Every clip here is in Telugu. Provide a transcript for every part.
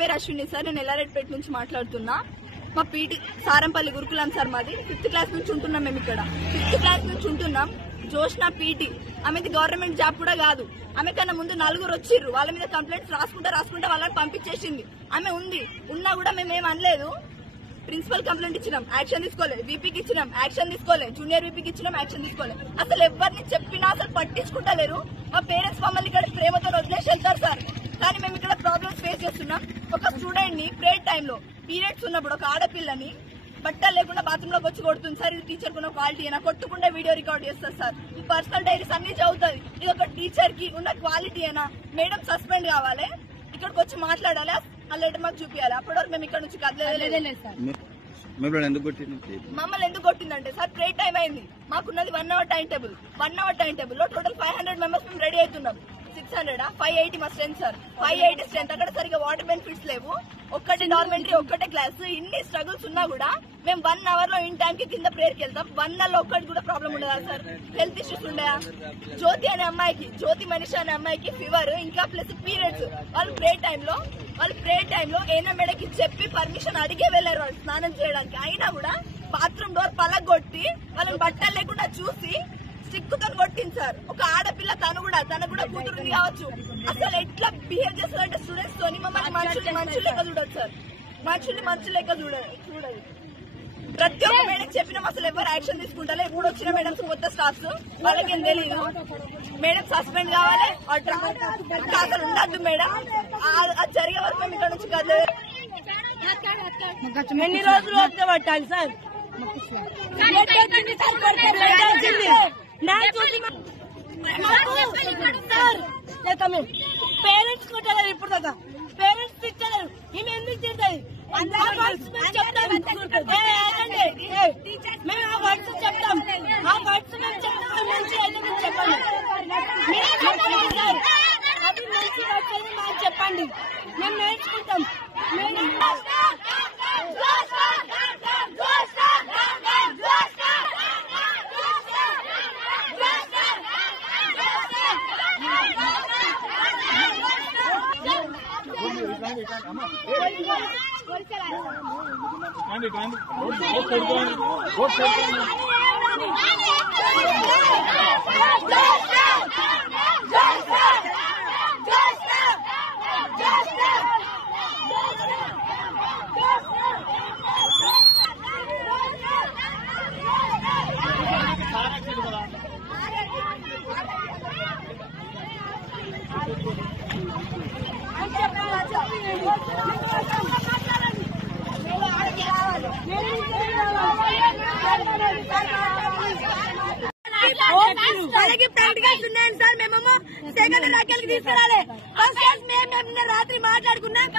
పేరు అశ్విని సార్, నేను ఎల్లారెడ్డిపేట నుంచి మాట్లాడుతున్నా. మా పీటీ సారంపల్లి గురుకులం సార్ మాది. 5th క్లాస్ నుంచి ఉంటున్నాం మేము ఇక్కడ. 5th క్లాస్ నుంచి ఉంటున్నాం. జోష్నా పీటీ, ఆమెది గవర్నమెంట్ జాబ్ కూడా కాదు. ఆమె కన్నా ముందు 4 వచ్చిర్రు, వాళ్ళ మీద కంప్లైంట్స్ రాసుకుంటా వాళ్ళని పంపించేసింది. ఆమె ఉన్నా కూడా మేమేం అనలేదు. ప్రిన్సిపల్ కంప్లైంట్ ఇచ్చినాం, యాక్షన్ తీసుకోలే. వీపీకి ఇచ్చినాం, యాక్షన్ తీసుకోలే. జూనియర్ వీపీకి ఇచ్చినాం, యాక్షన్ తీసుకోలే. అసలు ఎవరిని చెప్పినా అసలు పట్టించుకుంటలేరు. మా పేరెంట్స్ మమ్మల్ని ఇక్కడ ప్రేమతో వదిలేసి వెళ్తారు సార్. కానీ మేము ఇక్కడ ప్రాబ్లమ్స్ ఫేస్ చేస్తున్నాం. ఒక స్టూడెంట్ ని ప్రేయర్ టైంలో పీరియడ్స్ ఉన్నప్పుడు ఒక ఆడపిల్లని బట్టలు లేకుండా బాత్రూమ్ లోకి వచ్చి కొడుతుంది సార్. ఇది టీచర్ కున్న క్వాలిటీ అయినా, కొట్టుకుంటే వీడియో రికార్డ్ చేస్తారు సార్. ఈ పర్సనల్ డైరీస్ అన్ని చదువుతుంది. ఇది ఒక టీచర్ కి ఉన్న క్వాలిటీ అయినా. మేడం సస్పెండ్ కావాలి, ఇక్కడికి వచ్చి మాట్లాడాలి, ఆ లెటర్ మాకు చూపించాలి. అప్పటి వరకు మేము ఇక్కడ నుంచి కదలేదు సార్. మమ్మల్ని ఎందుకు కొట్టిందంటే సార్, ప్రేయర్ టైం అయింది. మాకున్నది 1 hour time table. 1 hour time table లో టోటల్ 500 మెంబర్స్ మేము రెడీ అవుతున్నాం. 600 580 మా స్ట్రెంత్ సార్. 580 స్ట్రెంత్. అక్కడ సరిగా వాటర్ బెనిఫిట్స్ లేవు. ఒక్కటి డార్మెంటరీ, ఒక్కటే క్లాస్. ఇన్ని స్ట్రగుల్స్ ఉన్నా కూడా మేము 1 hour లో ఇన్ టైం కి కింద ప్రేయర్ కి వెళ్తాం. 1 hour లో ఒక్కటి కూడా ప్రాబ్లం ఉండదా సార్? హెల్త్ ఇష్యూస్ ఉండయా? జ్యోతి అనే అమ్మాయికి, జ్యోతి మనీష అనే అమ్మాయికి ఫీవర్, ఇంకా ప్లస్ పీరియడ్స్. వాళ్ళు ప్రేయర్ టైంలో ఏనా మేడకి చెప్పి పర్మిషన్ అడిగే వెళ్లారు వాళ్ళు స్నానం చేయడానికి. అయినా కూడా బాత్రూమ్ డోర్ పలగొట్టి వాళ్ళని బట్టలు లేకుండా చూసి సిక్కుతో కొట్టింది సార్. ఒక ఆడపిల్ల, తనకు కూడా కూతురుంది కావచ్చు. అసలు ఎట్లా బిహేవ్ చేస్తారంటే స్టూడెంట్స్ తోని మమ్మల్ని మనుషులు లెక్క చూడదు సార్. మనుషులు లెక్క చూడదు. ప్రతి ఒక్క మేడం చెప్పినాం, అసలు ఎవరు యాక్షన్ తీసుకుంటారో. ఇప్పుడు వచ్చిన మేడమ్స్ కొత్త స్టాఫ్స్, వాళ్ళకేం తెలియదు. మేడం సస్పెండ్ కావాలి, అసలు ఉండద్దు మేడం. అది జరిగే వరకు మేము ఇక్కడ నుంచి కదలేదు. ఎన్ని రోజులు వస్తే పట్టాలి సార్? పేరెంట్స్ కొట్టారు ఇప్పుడు దాకా. పేరెంట్స్ తిట్టలేరు, ఈమె ఎందుకు తింటది? మేము ఆ వర్డ్స్ చెప్తాం, మంచి చెప్పండి. అది మంచి వర్డ్స్ మాకు చెప్పండి, మేము నేర్చుకుంటాం. ప్రాక్టికల్స్ ఉన్నాయండి సార్. మేమేమో సెకండ్ రాకెళ్ళకి తీసుకురాలి. మేము రాత్రి మాట్లాడుకున్నాం.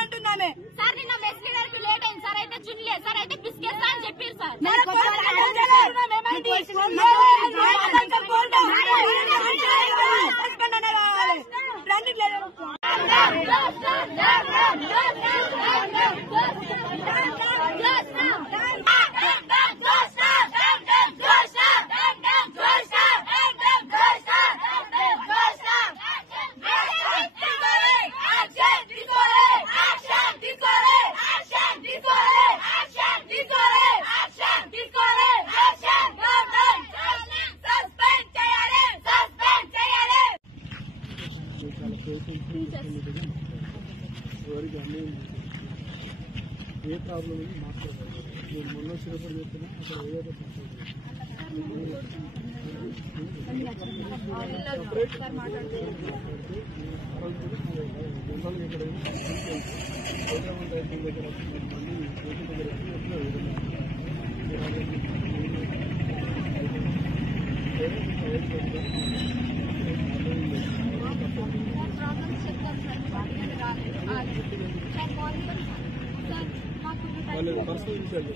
అంటున్నామే సార్. నిన్న మెస్ లీడర్ కి లేట్ అయింది సార్, అయితే చున్లే సార్, అయితే పిసికేస్తా అని చెప్పారు సార్. ఎవరికి అన్యాయం ఏ ప్రాబ్లం ఉంది మాట్లాడాలి. నేను మొన్న వచ్చినప్పుడు చెప్తున్నా, అక్కడ ఏదో వాళ్ళు పర్సనల్ విషయాలు